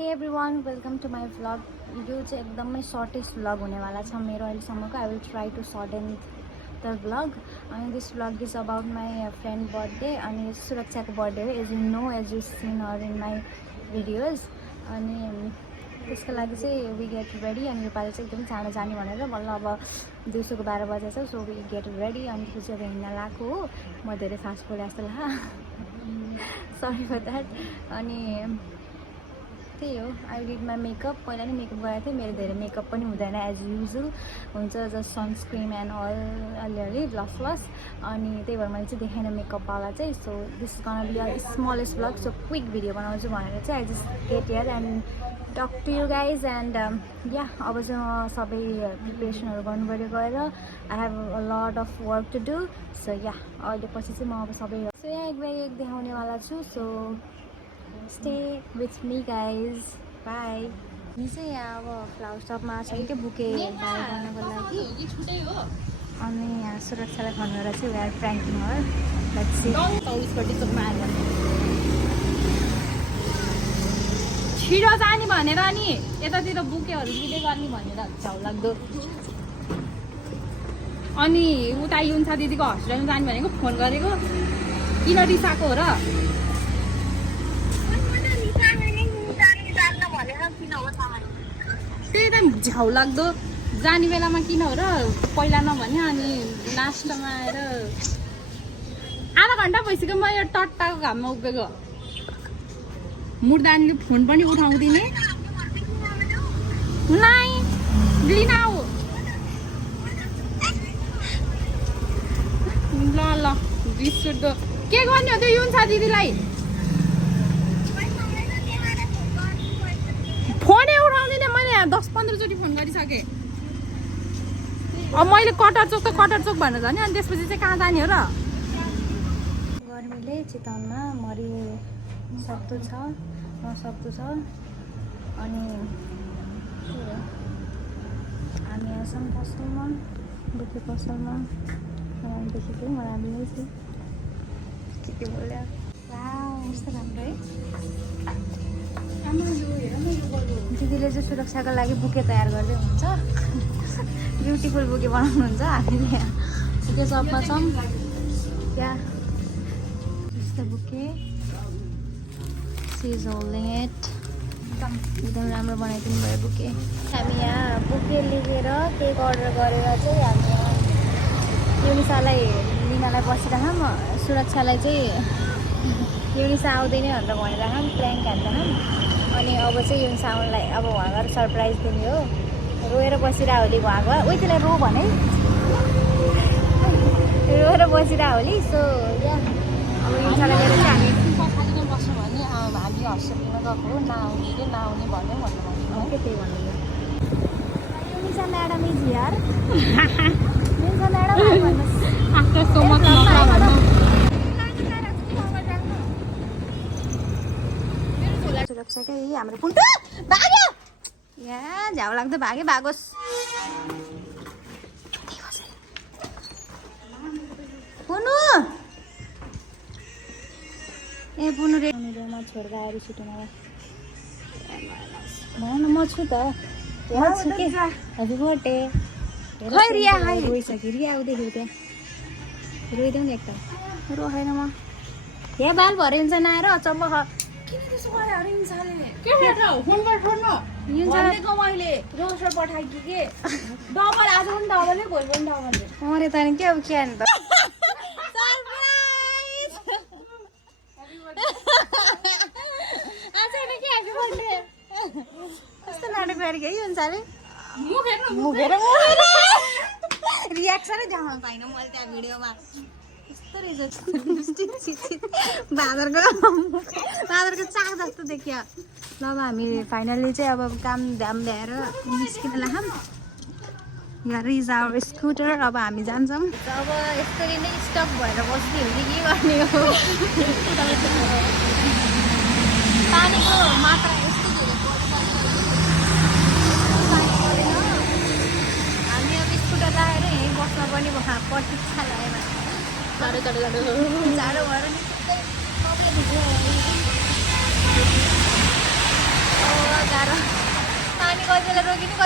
हे everyone welcome to my vlog. यो चाहिँ एकदमै सर्टेस्ट भ्लग हुनेवाला छ मेरो अहिलेसम्मको। I will try to shorten the vlog. अनि this vlog is about my friend birthday अनि सुरक्षाको बर्थडे हो। As you know, as you seen her in my videos. अनि त्यसको लागि चाहिँ वी गेट रेडी। अनि योपालि चाहिँ एकदम चाँडो जाने भनेर बल्ल अब दिउँसोको 12 बजेछ। So we get ready. अनि त्यसपछि अब हिँड्न लगाएको हो। म धेरै फास्ट बोले जस्तो लाग्यो, सरी फर द्याट। अनि त्यही हो, आई डिड माई मेकअप। पहिला नि मेकअप गरेको थिएँ, मेरो धेरै मेकअप पनि हुँदैन, एज युजुअल हुन्छ, जस्ट सनस्क्रिम एन्ड अल अलिअलि ब्लस फ्लस। अनि त्यही भएर मैले चाहिँ देखाएन मेकअपवाला चाहिँ। So this is gonna be a smallest vlog. So quick video बनाउँछु भनेर चाहिँ I just get here and talk to you guys. And yeah अब चाहिँ म सबै प्रिपेरेसनहरू गर्नु पऱ्यो गएर। I have a lot of work to do. So yeah अहिले पछि चाहिँ म अब सबै सो यहाँ एक बाई एक देखाउनेवाला छु। So stay with me guys, bye। हामी चाहिँ यहाँ अब फ्लावर सपमा छ कि बुके बाई गर्नको लागि। अनि यहाँ सुरक्षालाई भनेर चाहिँ वेआर प्र्याङ्किङ हर। लेट्स सी छिटो जाने भनेर अनि यतातिर बुकेहरू लिँदै गर्ने भनेर झ्याउलाग्दो। अनि उता युन्सा दिदीको हस्पिटलमा जाने भनेको फोन गरेको, किन रिसाएको हो र? त्यही त झ्याउ लाग्दो। जाने बेलामा किन हो र पहिला नभने, अनि लास्टमा आएर आधा घन्टा भइसक्यो म यो टट्टाको घाममा उभिएको। मुर्दानीले फोन पनि उठाउँदिने। नाइ लिन आऊ ल ल। रिसुट्दो के गर्ने हो त्यो युन्सा दिदीलाई? फोनै उठाउँदिनँ। मैले 10-15 चोटि फोन गरिसकेँ। अब मैले कटर चोक भनेर जाने, अनि त्यसपछि चाहिँ कहाँ जाने हो र? गर्मीले चितवनमा मरिसक्दो छ, नसक्दो छ। अनि हामी आएछौँ पसलमा, बुके पसलमा। देखेको म राम्रो नै छु। के बोल्यो कस्तो राम्रो है। दिदीले चाहिँ सुरक्षाको लागि बुके तयार गर्दै हुन्छ। ब्युटिफुल बुके बनाउनुहुन्छ। हामीले यहाँ बुके सपमा छौँ। त्यहाँ यस्तो bouquet she is holding it. एकदम राम्रो बनाइदिनु भयो बुके। हामी यहाँ बुके लिएर केक अर्डर गरेर चाहिँ हामी यहाँ युनिसालाई लिनलाई बसिरहेछौँ। सुरक्षालाई चाहिँ युनिसा आउँदैन भनेर भनिरहेछौँ, प्र्याङ्क हान्दैछौँ। अनि अब चाहिँ युनिसा आउनलाई अब उहाँ गएर सरप्राइज दिने हो। रोएर बसिरह होली उहाँ गएर। उही त्यसलाई रो भने रोएर बसिरह होली। सो या अब युनिसालाई लिएर चाहिँ हामी पछाडिमा बस्नु भने अब हामी हस्पिटलमा गएको हो, नआउने रे नआउने भन्यो भनेर भन्नु के त्यही भन्नु। Yunisa madam is here. Yunisa madam भन्नुहोस्। आफ्टर सो मच सुरक्षाकै हाम्रो पुन्टु भाग्यो। यहाँ झ्याउ लाग्दो भाग्यो, भागोस्। पुनु ए पुनु रे म छोडेर आएर छिटो मलाई भन न। म छु त, म छु के। Happy birthday. खै रिया रोइसक्यो। रिया आउँदै थियो त्यहाँ। रोइदेऊ नि एकताल। रोएन म। यहाँ बाल भरे हुन्छ नआएर अचम्म ख। किन त्यसो गरे अरे इन्साले? के भन्छ फोनबाट छोड्नु भनेको मैले रोस्टर पठाइकी के डबल। आज पनि डबलै, भोलि पनि डबलै। अरे त के अब के हाल्नु त। सरप्राइज। आज हैन के ह्यापी बर्थडे। कस्तो नाटक गरेको है युन्साले। मुखेर रियाक्सनै देखाउन पाइनँ मैले त्यहाँ भिडियोमा। कस्तो रहेछ बाँदरको चाक जस्तो देखियो। ल अब हामी फाइनल्ली चाहिँ अब काम धाम ल्याएर निस्किन लाग्छौँ। यहाँ इज आवर स्कुटर। अब हामी जान्छौँ। अब यसरी नै स्टक भएर बस्ने हो कि के गर्ने हो। पानीको मात्रा यस्तो धेरै परेन। हामी अब स्कुटर राखेर यहीँ बस्न पनि प्रतीक्षा लगायो। जाडो भएर नि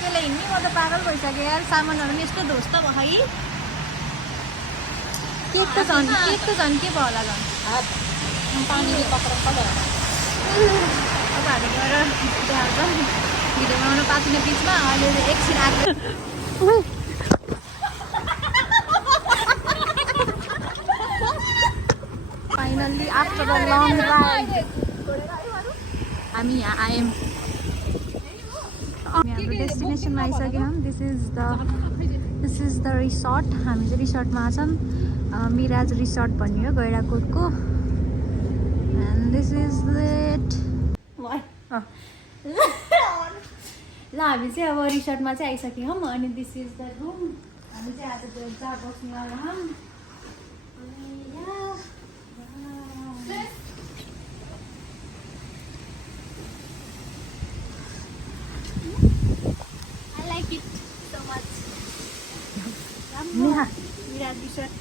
त्यसले हिँड्ने म त पागल भइसक्यो यार सामानहरू पनि यस्तो ध्वस्त भयो है केक त झन् के भयो होला झन् पानीले पक्रा पऱ्यो अब हामी गएर त्यहाँ भिडियो बनाउन पाएको बिचमा अहिले एकछिन आएको finally after a long ride हामी यहाँ आयौँ हाम्रो डेस्टिनेसनमा आइसक्यौँ दिस इज द रिसोर्ट हामी चाहिँ रिसोर्टमा छौँ मिराज रिसोर्ट भन्ने हो गैडाकोटको एन्ड दिस इज इट ल हामी चाहिँ अब रिसोर्टमा चाहिँ आइसक्यौँ अनि दिस इज द रुम हामी चाहिँ आज त्यो जहाँ बस्नुवाला हौँ I like it so much. राम्रो विराट रिसोर्ट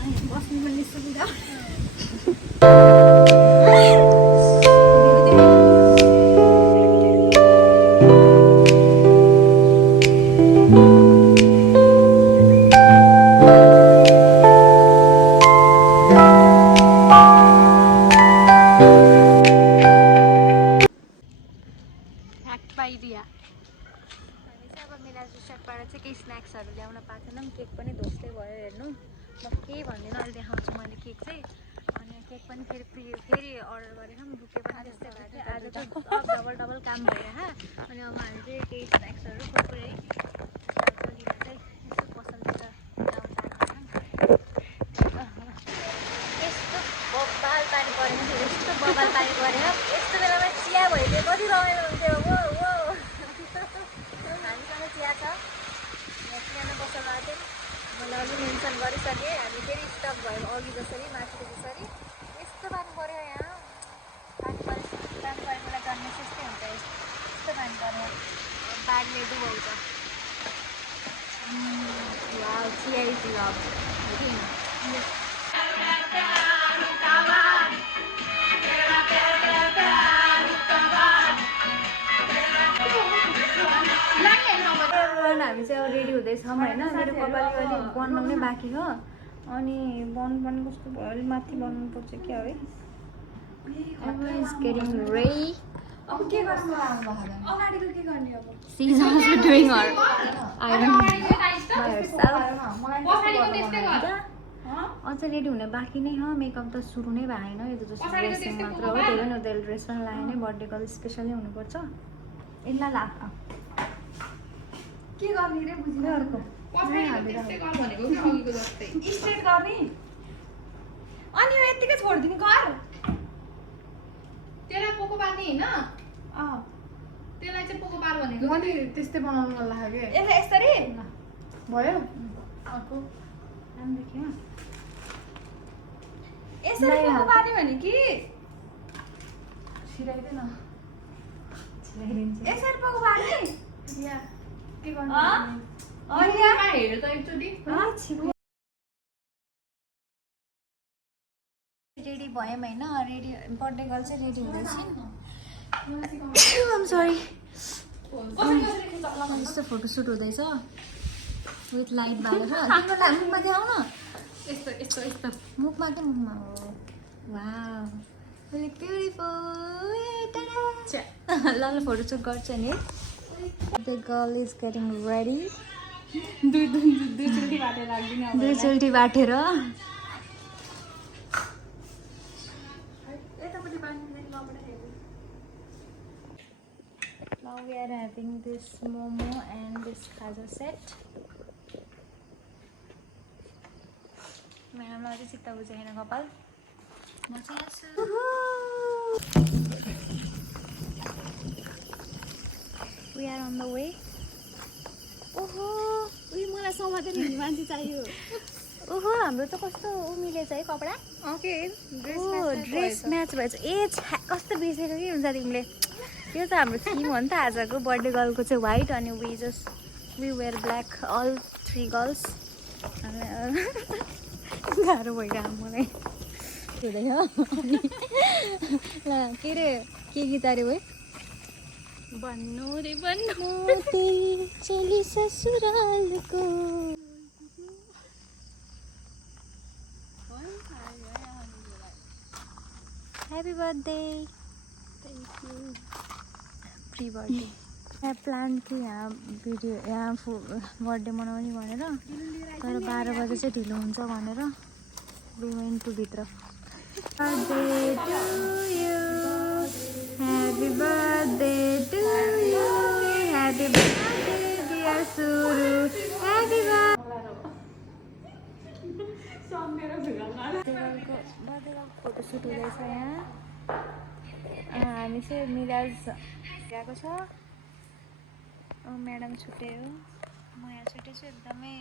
अनि बस्नु पनि सुविधा केही स्न्याक्सहरू ल्याउन पाएको थिएनौँ केक पनि ध्वस्तै भयो हेर्नु म केही भन्दिनँ अहिले देखाउँछु मैले केक चाहिँ अनि केक पनि फेरि अर्डर गरेर बुके पनि त्यस्तै भएको थियो आज चाहिँ डबल काम भइरहेको अनि अब हामी चाहिँ केही स्न्याक्सहरू कुरकुरे लिन चाहिँ यसो पसलतिर यस्तो बबाल पानी परेको थियो यस्तो बबाल पानी परेर यस्तो बेलामा चिया भइदियो कति रमाइलो हुन्थ्यो हामीसँग चिया छ चियामा बसेर आएको थियौँ मैले अघि मेन्सन गरिसकेँ हामी फेरि स्टक भयो अघि जसरी माथिको जसरी यस्तो पानी पऱ्यो यहाँ पानी परेको बेला जन्मेस यस्तै हुन्छ यस्तो पानी पऱ्यो बाढले डुबाउँछ चिया हामी चाहिँ अब रेडी हुँदैछौँ होइन मेरो कपाली अलिक बनाउनै बाँकी हो अनि बन्नु कस्तो भयो अलिक माथि बनाउनु पर्छ क्या है गेटिङ रेडी अब के गर्नु अगाडिको के गर्ने अब She's also doing her iron by अझ रेडी हुने बाँकी नै हो मेकअप त सुरु नै भएन यो त जस्तो ड्रेसिङ मात्र हो त्यही पनि त्यसले ड्रेस पनि लगायो नै बर्थडे गर्ल स्पेसली हुनुपर्छ यसलाई लाग के गर्ने रे बुझिन अर्को स्ट्रेट गर्ने अनि यो यतिकै छोडिदिनु घर त्यसलाई पोको पार्ने होइन त्यसलाई चाहिँ पोको पार भनेको मैले त्यस्तै बनाउनु मन लाग्यो के यसलाई यसरी भयो अर्को देखियो यसरी पोको पार्ने भने कि छिराइदैन यसरी पोको पार्ने या के गर्ने हेर त एकचोटि रेडी भयौँ होइन रेडी बर्थडे गर्ल चाहिँ रेडी हुँदैछन् सरी यस्तो फोटोसुट हुँदैछ विथ लाइट बालेर तिम्रो मुखमा चाहिँ आउन यस्तो यस्तो यस्तो मुखमा के मुखमा हो वाउ ब्युटिफुल ल फोटोसुट गर्छ नि The girl is getting ready. दुईचोटि बाटेर राख्दिनँ दुईचोटि बाटेर Now we are having this momo and this khaja set. म्याडमलाई चाहिँ चित्त बुझेन कपाल म चाहिँ We are on the way. ओहो उही मलाई समातेर हिँड्ने मान्छे चाहियो ओहो हाम्रो त कस्तो मिलेछ है कपडा ओके ड्रेस म्याच भएछ ए कस्तो बिर्सेको के हुन्छ तिमीले यो त हाम्रो थिम हो नि त आजको बर्थडे गर्लको चाहिँ व्हाइट अनि we wear black all 3 girls गाह्रो भइरहेको मलाई हुँदैन ल के अरे के गीत अरे है भन्नु रे भन्नु चली ससुरालको ह्याप्पी बर्थडे प्री बर्थडे यहाँ प्लान थियो यहाँ भिडियो यहाँ बर्थडे मनाउने भनेर तर 12 बजे चाहिँ ढिलो हुन्छ भनेर भित्र birthday to you happy birthday to you happy birthday dear सुरु ह्याप्पी बर्थडेको फोटोसुट हुँदैछ यहाँ हामी चाहिँ मिराज गएको छ म्याडम छुट्यायो म यहाँ छुट्टेछु एकदमै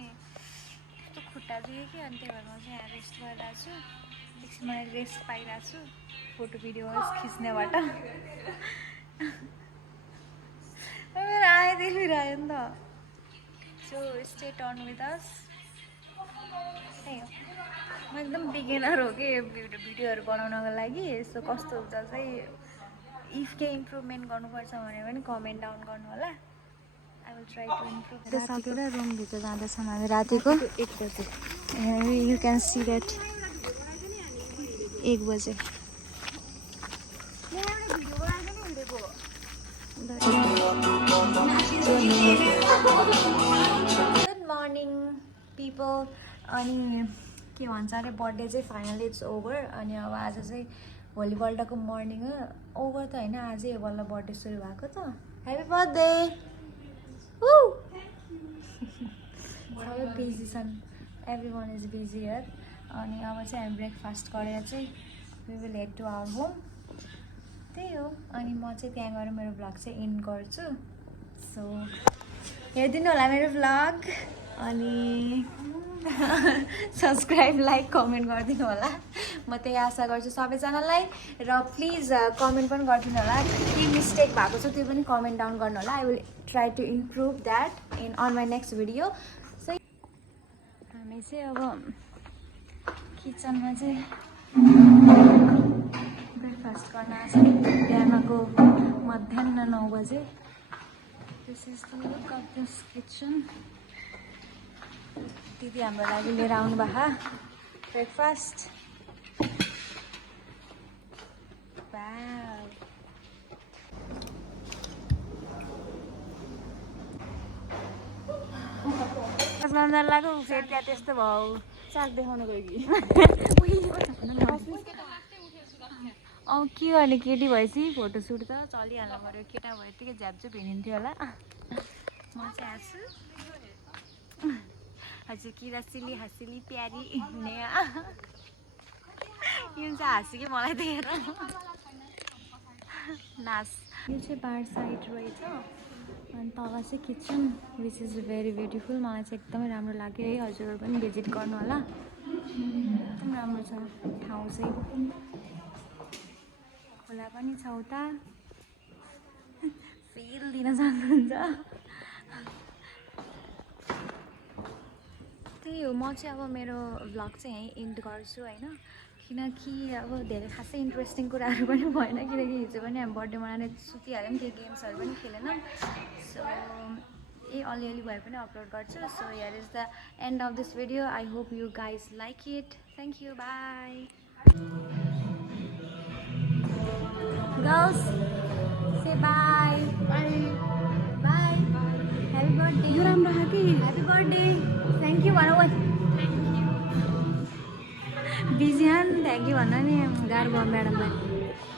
कस्तो खुट्टा दुख्यो कि अनि त्यही भएर म चाहिँ यहाँ रेस्ट गरिरहेको छु एकछिन मलाई रेस्ट पाइरहेको छु फोटो भिडियोज खिच्नेबाट मेरो आए देखिरह्यो नि त so stay turn with us त्यही हो म एकदम बिगिनर हो कि भिडियोहरू बनाउनको लागि यस्तो कस्तो हुन्छ चाहिँ इफ केही इम्प्रुभमेन्ट गर्नुपर्छ भने पनि कमेन्ट डाउन गर्नु होला I will try to improve सकेर रुमभित्र जाँदैछौँ हामी रातिको 1 बजे यु क्यान सी द्याट 1 बजे गुड मर्निङ पिपल अनि के भन्छ अरे बर्थडे चाहिँ फाइनली इट्स ओभर अनि अब आज चाहिँ भोलिपल्टको मर्निङ ओभर त होइन आजै बल्ल बर्थडे सुरु भएको त ह्याप्पी बर्थडे सबै बिजी छन् every one is busy here अनि अब चाहिँ हामी ब्रेकफास्ट गरेर चाहिँ we will head to our home त्यही हो अनि म चाहिँ त्यहाँ गएर मेरो भ्लग चाहिँ इन्ड गर्छु सो हेरिदिनु होला मेरो भ्लग अनि सब्सक्राइब लाइक कमेन्ट गरिदिनु होला म त्यही आशा गर्छु सबैजनालाई र प्लिज कमेन्ट पनि गरिदिनु होला के मिस्टेक भएको छ त्यो पनि कमेन्ट डाउन गर्नु होला I will try to improve that in on my next video so हामी चाहिँ अब किचनमा चाहिँ ब्रेकफास्ट गर्न आएको बिहानको मध्याह 9 बजे this is the look of this kitchen दिदी हाम्रो लागि लिएर आउनु भएको ब्रेकफास्ट लाग्यो फेरि त्यहाँ त्यस्तो भयो चाक देखाउनु गयो कि अब के गर्ने केटी भएपछि फोटोसुट त चलिहाल्नु पऱ्यो केटा भयो यत्तिकै झ्यापझुप हिँडिन्थ्यो होला म चाहिँ आएको छु हजुर कि रसिली हँसिली प्यारी नेहा यो चाहिँ हाँस्यो कि मलाई देखेर नाच यो चाहिँ बार साइड रहेछ अनि तल चाहिँ kitchen which is very beautiful मलाई चाहिँ एकदमै राम्रो लाग्यो है हजुरहरू पनि भिजिट गर्नु होला एकदम राम्रो छ ठाउँ चाहिँ खोला पनि छ उता फिल दिन सक्नुहुन्छ त्यही हो म चाहिँ अब मेरो भ्लग चाहिँ यहीँ इन्ड गर्छु होइन किनकि अब धेरै खासै इन्ट्रेस्टिङ कुराहरू पनि भएन किनकि हिजो पनि हामी बर्थडे मनाएर सुतिहाल्यौँ केही गेम्सहरू पनि खेलेनौँ सो अलिअलि भए पनि अपलोड गर्छु so here is the and of this video I hope you guys like it thank you by girls say by by by happy birthday यो राम्रो खायो कि ह्याप्पी बर्थडे थ्याङ्क यू भनौँ बिजी थ्याङ्क यू भन्न नि गाह्रो भयो म्याडमलाई